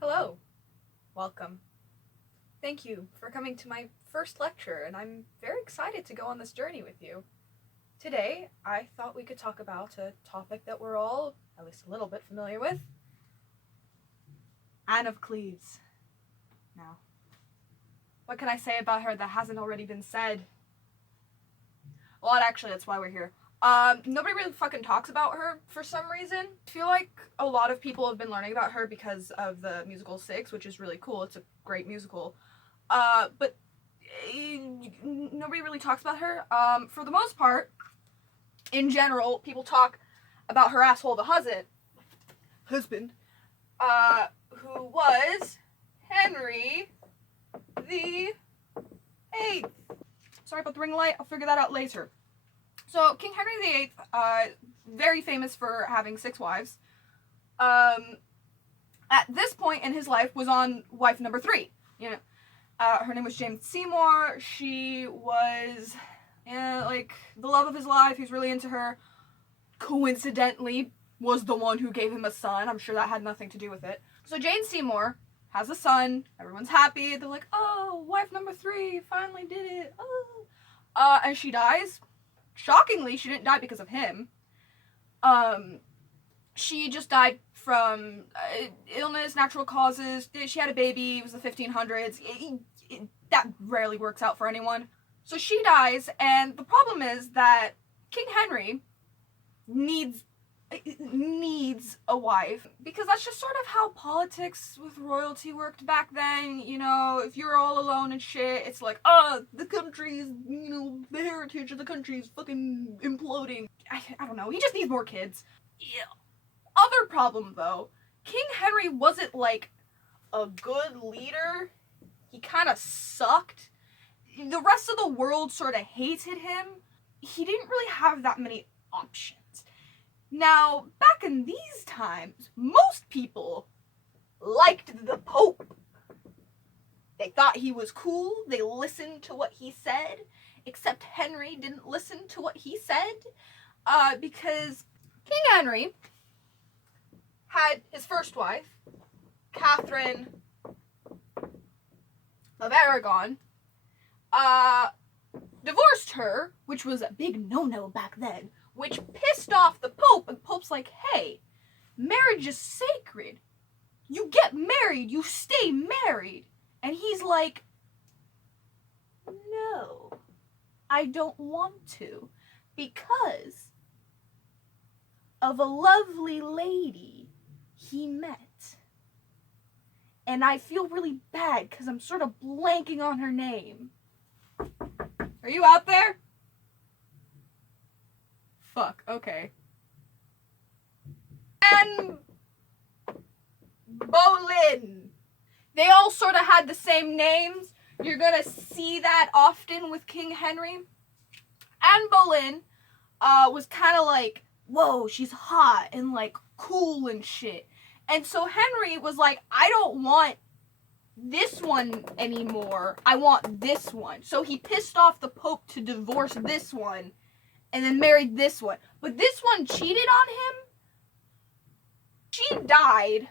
Hello, welcome. Thank you for coming to my first lecture, and I'm very excited to go on this journey with you. Today, I thought we could talk about a topic that we're all, at least a little bit, familiar with. Anne of Cleves. Now, what can I say about her that hasn't already been said? Well, actually, that's why we're here. Nobody really fucking talks about her for some reason. I feel like a lot of people have been learning about her because of the musical Six, which is really cool. It's a great musical. But nobody really talks about her. For the most part, in general, people talk about her asshole, the husband, who was Henry the Eighth. Sorry about the ring light. I'll figure that out later. So King Henry VIII, very famous for having 6 wives, at this point in his life was on wife number 3. Her name was Jane Seymour. She was like the love of his life. He's really into her. Coincidentally, was the one who gave him a son. I'm sure that had nothing to do with it. So Jane Seymour has a son. Everyone's happy. They're like, oh, wife number 3 finally did it. Oh. And she dies. Shockingly, she didn't die because of him. She just died from illness, natural causes. She had a baby. It was the 1500s. That rarely works out for anyone. So she dies, and the problem is that King Henry needs a wife, because that's just sort of how politics with royalty worked back then. If you're all alone and shit, it's like, the country's, the heritage of the country's fucking imploding. I don't know, he just needs more kids. Yeah. Other problem though, King Henry wasn't like a good leader. He kind of sucked. The rest of the world sort of hated him. He didn't really have that many options. Now, back in these times, most people liked the Pope. They thought he was cool. They listened to what he said, except Henry didn't listen to what he said, because King Henry had his first wife, Catherine of Aragon, divorced her, which was a big no-no back then, which pissed off the Pope, and Pope's like, hey, marriage is sacred. You get married, you stay married. And he's like, no, I don't want to, because of a lovely lady he met. And I feel really bad because I'm sort of blanking on her name. Are you out there? Fuck, okay. Anne Boleyn. They all sort of had the same names. You're gonna see that often with King Henry. Anne Boleyn was kind of like, whoa, she's hot and like cool and shit. And so Henry was like, I don't want this one anymore. I want this one. So he pissed off the Pope to divorce this one and then married this one. But this one cheated on him. She died.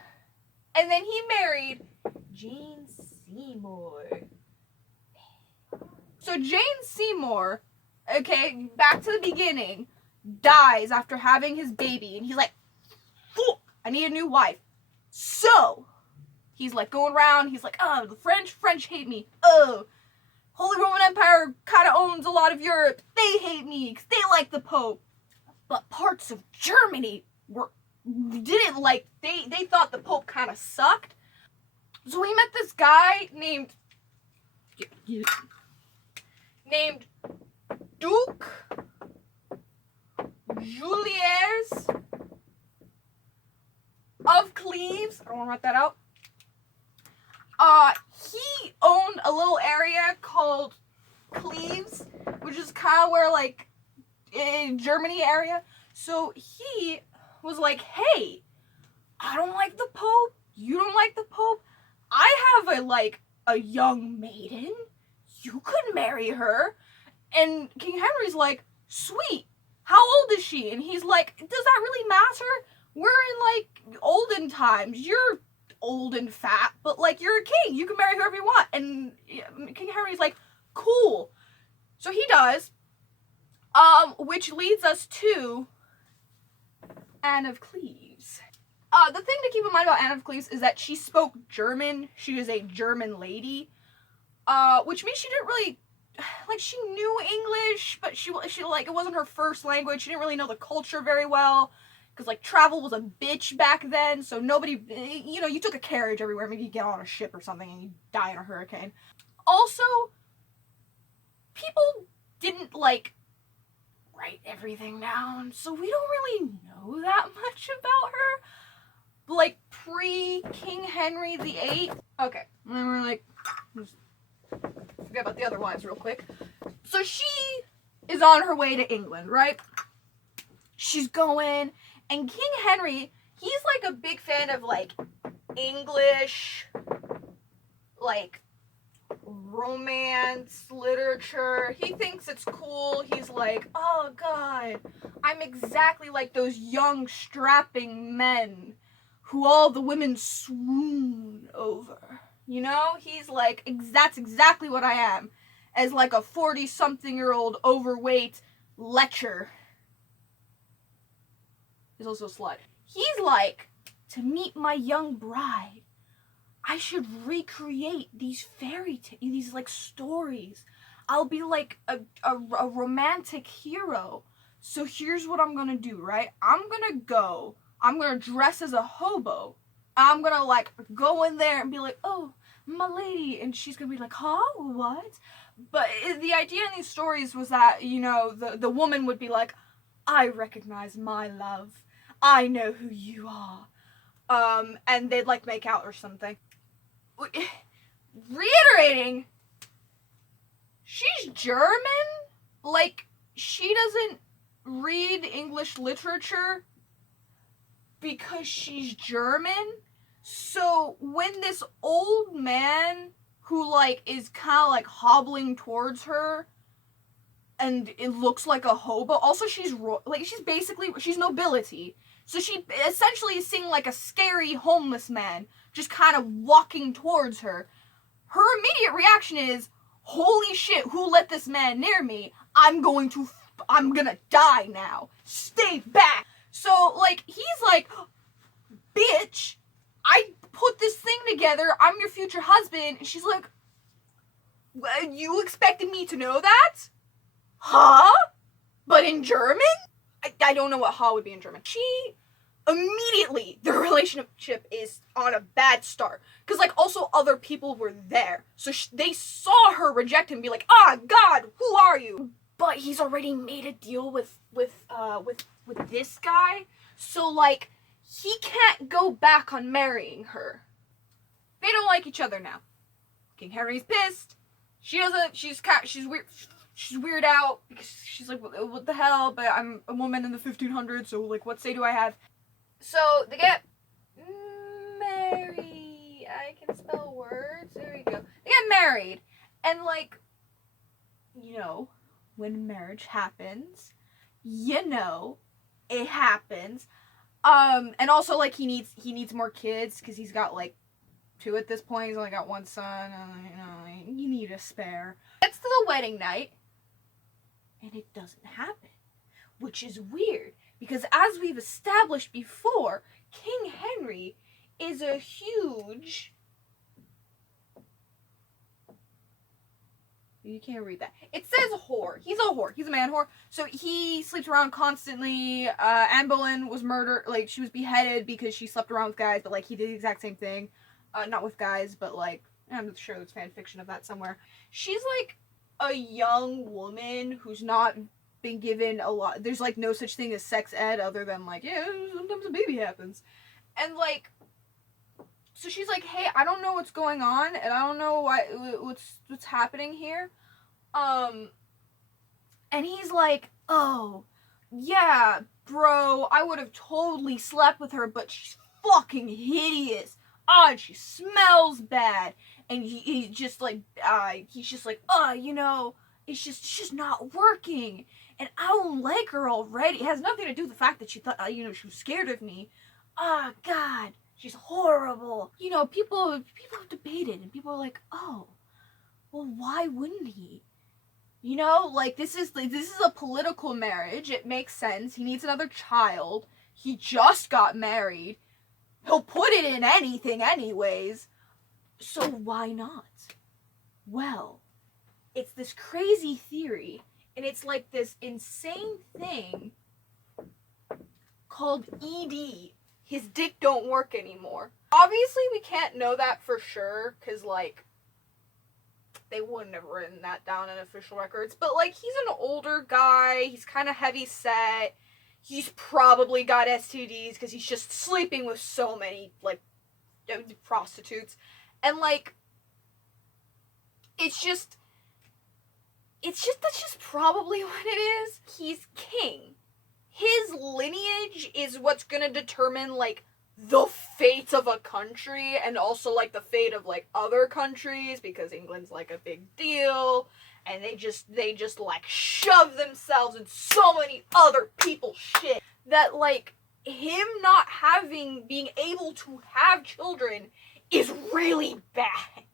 And then he married Jane Seymour. So Jane Seymour, okay, back to the beginning, dies after having his baby. And he's like, fuck, I need a new wife. So he's like going around. He's like, oh, the French hate me. Oh, Holy Roman Empire kind of owns a lot of Europe. They hate me because they like the Pope. But parts of Germany didn't like, they thought the Pope kind of sucked. So he met this guy named Duke Juliers of Cleves. I don't want to write that out. He owned a little area called Cleves, which is kind of where, like, in Germany area. So he was like, hey, I don't like the Pope. You don't like the Pope. I have a young maiden. You could marry her. And King Henry's like, sweet. How old is she? And he's like, does that really matter? We're in, like, olden times. You're old and fat, but like, you're a king, you can marry whoever you want. And King Henry's like, cool. So he does, which leads us to Anne of Cleves. The thing to keep in mind about Anne of Cleves is that she spoke German. She was a German lady, which means she didn't really, like, she knew English, but she like, it wasn't her first language. She didn't really know the culture very well, because, like, travel was a bitch back then, so nobody, you know, you took a carriage everywhere. Maybe you get on a ship or something and you die in a hurricane. Also, people didn't, like, write everything down, so we don't really know that much about her. Like, pre-King Henry VIII. Okay, and then we're like, just forget about the other wives real quick. So she is on her way to England, right? She's going, and King Henry, he's like a big fan of like English, like romance literature. He thinks it's cool. He's like, oh god, I'm exactly like those young strapping men who all the women swoon over. You know? He's like, that's exactly what I am. As like a 40-something-year-old overweight lecher. He's also a slut. He's like, to meet my young bride, I should recreate these these like stories. I'll be like a romantic hero. So here's what I'm gonna do, right? I'm gonna dress as a hobo. I'm gonna like go in there and be like, oh, my lady, and she's gonna be like, huh, what? But the idea in these stories was that, you know, the woman would be like, I recognize my love. I know who you are. And they'd like make out or something. Reiterating, she's German? Like, she doesn't read English literature because she's German? So when this old man who like is kind of like hobbling towards her and it looks like a hobo, also she's she's nobility, so she essentially is seeing like a scary homeless man just kind of walking towards her. Her immediate reaction is, holy shit, who let this man near me? I'm gonna die now. Stay back. So like, he's like, bitch, I put this thing together, I'm your future husband. And she's like, you expected me to know that? Huh? But in German? I don't know what huh would be in German. She immediately, the relationship is on a bad start. Because, like, also other people were there. So they saw her reject him and be like, ah, God, who are you? But he's already made a deal with this guy. So, like, he can't go back on marrying her. They don't like each other now. King Henry's pissed. She doesn't, she's weird. She's weirded out because she's like, what the hell? But I'm a woman in the 1500s, so like, what say do I have? So they get married. I can spell words. There we go. They get married, and like, you know, when marriage happens, you know, it happens. And also like he needs more kids because he's got like 2 at this point. He's only got 1 son. You know, you need a spare. Gets to the wedding night. And it doesn't happen, which is weird, because as we've established before, King Henry is a huge... You can't read that. It says whore. He's a whore. He's a man whore. So he sleeps around constantly. Anne Boleyn was murdered. Like, she was beheaded because she slept around with guys, but like, he did the exact same thing. Not with guys, but like, I'm sure there's fan fiction of that somewhere. She's like a young woman who's not been given a lot. There's like no such thing as sex ed other than like, yeah, sometimes a baby happens. And like, so she's like, hey, I don't know what's going on, and I don't know what's happening here. And he's like, oh, yeah, bro, I would have totally slept with her, but she's fucking hideous. And she smells bad. And he's just like, you know, it's just not working. And I don't like her already. It has nothing to do with the fact that she thought, you know, she was scared of me. God. She's horrible. You know, people have debated, and people are like, oh, well, why wouldn't he? You know, like, this is a political marriage. It makes sense. He needs another child. He just got married. He'll put it in anything anyways. So why not? Well, it's this crazy theory, and it's like this insane thing called ED. His dick don't work anymore. Obviously, we can't know that for sure, because, like, they wouldn't have written that down in official records. But, like, he's an older guy. He's kind of heavy set. He's probably got STDs because he's just sleeping with so many, like, prostitutes. And, like, that's just probably what it is. He's king. His lineage is what's gonna determine, like, the fate of a country, and also, like, the fate of, like, other countries, because England's, like, a big deal, and they just, like, shove themselves in so many other people's shit, that, like, him not being able to have children is really bad.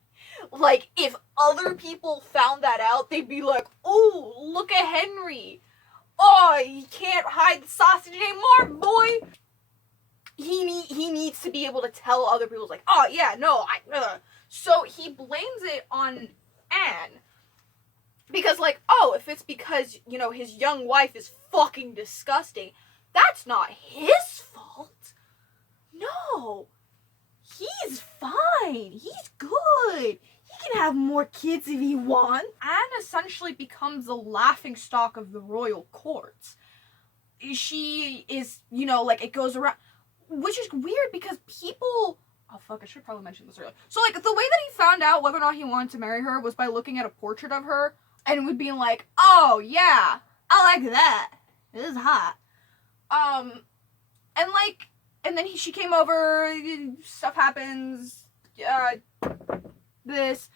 Like, if other people found that out, they'd be like, oh, look at Henry. Oh, you can't hide the sausage anymore, boy. He needs to be able to tell other people, like, oh, yeah, no, So he blames it on Anne. Because, like, oh, if it's because, you know, his young wife is fucking disgusting, that's not his fault. No. He's fine. He's good. He can have more kids if he wants. Anne essentially becomes the laughingstock of the royal court. She is, you know, like, it goes around, which is weird because people, oh fuck, I should probably mention this earlier. So, like, the way that he found out whether or not he wanted to marry her was by looking at a portrait of her and would be like, oh yeah, I like that. This is hot. And like, and then she came over, stuff happens, this,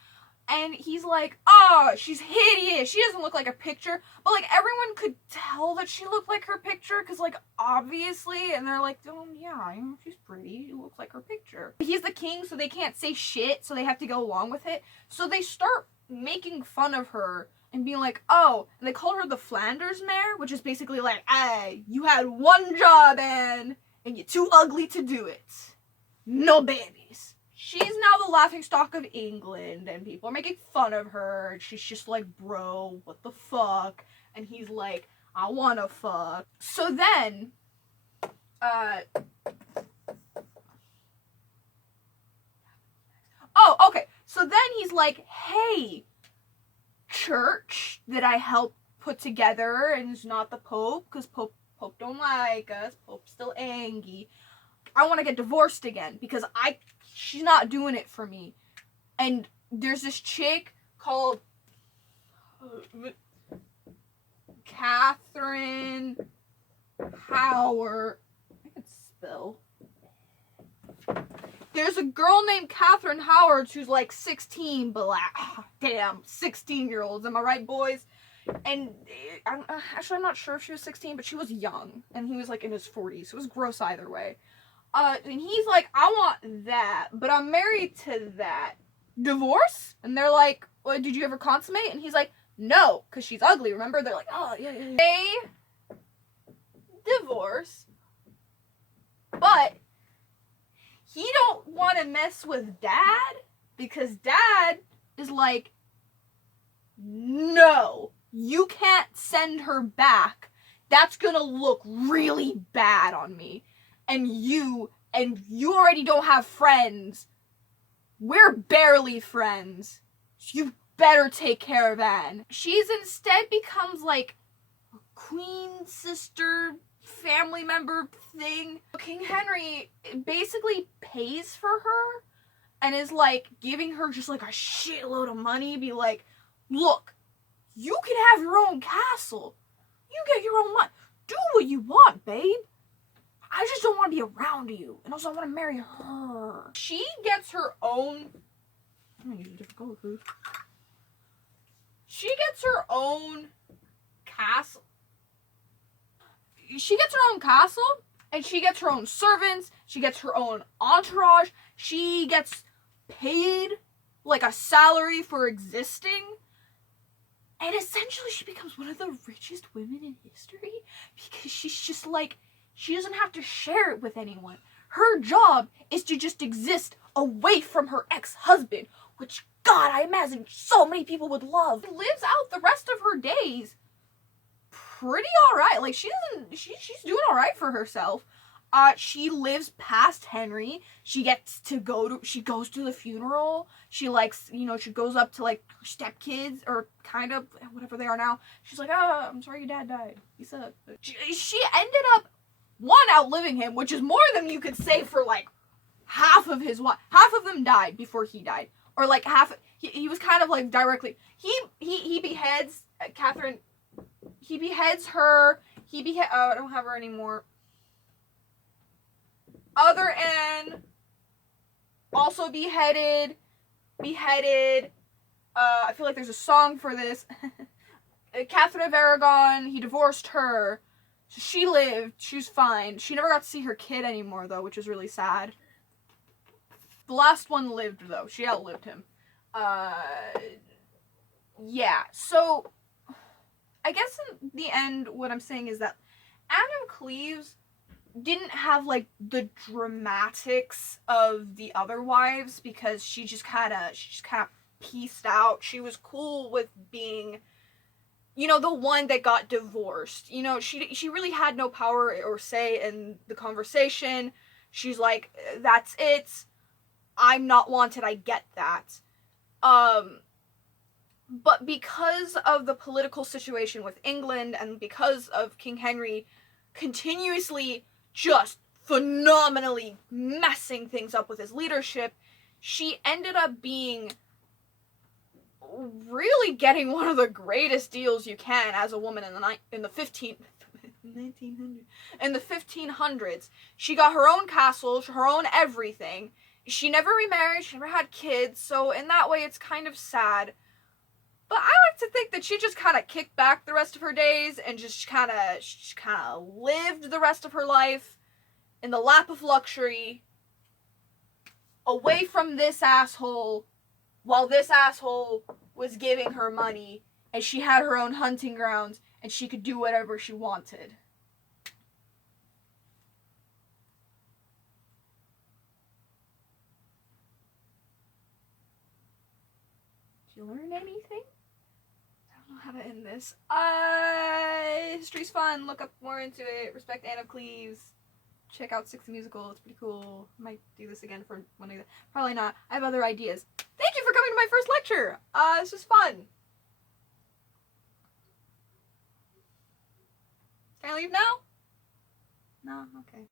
and he's like, oh, she's hideous, she doesn't look like a picture, but, like, everyone could tell that she looked like her picture, because, like, obviously, and they're like, oh, yeah, she's pretty, she looks like her picture. He's the king, so they can't say shit, so they have to go along with it, so they start making fun of her, and being like, oh, and they call her the Flanders mare, which is basically like, hey, you had one job, Anne, and you're too ugly to do it. No babies. She's now the laughingstock of England, and people are making fun of her, and she's just like, bro, what the fuck? And he's like, I wanna fuck. So then, oh, okay, so then he's like, hey, church that I helped put together, and it's not the Pope, because Pope don't like us, Pope's still angry. I want to get divorced again, because she's not doing it for me. And there's this chick called Catherine Howard. I can spell. There's a girl named Catherine Howard who's like 16, but like, oh, damn, 16-year-olds. Am I right, boys? And I'm not sure if she was 16, but she was young. And he was like in his 40s. So it was gross either way. And he's like, I want that, but I'm married to that. Divorce? And they're like, well, did you ever consummate? And he's like, no, because she's ugly, remember? They're like, oh, yeah. They divorce, but he don't want to mess with Dad, because Dad is like, no, you can't send her back. That's gonna look really bad on me. And you already don't have friends. We're barely friends. You better take care of Anne. She's instead becomes like a queen sister family member thing. King Henry basically pays for her and is like giving her just like a shitload of money. Be like, look, you can have your own castle. You get your own life. Do what you want, babe. I just don't want to be around you. And also I want to marry her. She gets her own... I'm going to use a different color, please. She gets her own castle. She gets her own castle, And she gets her own servants, she gets her own entourage, she gets paid like a salary for existing. And essentially she becomes one of the richest women in history because she's just like, she doesn't have to share it with anyone. Her job is to just exist away from her ex-husband, which, God, I imagine so many people would love. She lives out the rest of her days pretty alright. Like, she's doing alright for herself. She lives past Henry. She goes to the funeral. She likes, she goes up to like her stepkids, or kind of, whatever they are now. She's like, oh, I'm sorry your dad died. He sucked. She ended up, outliving him, which is more than you could say for like half of them died before he died. Or like half, he was kind of like directly, he beheads Catherine. He beheads her. I don't have her anymore. Other Anne also beheaded. I feel like there's a song for this. Catherine of Aragon, he divorced her. So she lived. She was fine. She never got to see her kid anymore, though, which is really sad. The last one lived, though. She outlived him. Yeah. So, I guess in the end, what I'm saying is that Anne of Cleves didn't have like the dramatics of the other wives, because she just kind of pieced out. She was cool with being, the one that got divorced. She really had no power or say in the conversation. She's like, that's it. I'm not wanted. I get that. But because of the political situation with England, and because of King Henry continuously just phenomenally messing things up with his leadership, she ended up being really getting one of the greatest deals you can as a woman in the 1500s. She got her own castle, her own everything. She never remarried, she never had kids, so in that way it's kind of sad. But I like to think that she just kind of kicked back the rest of her days and just kind of lived the rest of her life in the lap of luxury, away from this asshole, while this asshole was giving her money, and she had her own hunting grounds, and she could do whatever she wanted. Did you learn anything? I don't know how to end this. History's fun. Look up more into it. Respect Anne of Cleves. Check out Six the Musical. It's pretty cool. Might do this again for one of the... Probably not. I have other ideas. Thank you for coming to my first lecture. This was fun. Can I leave now? No? Okay.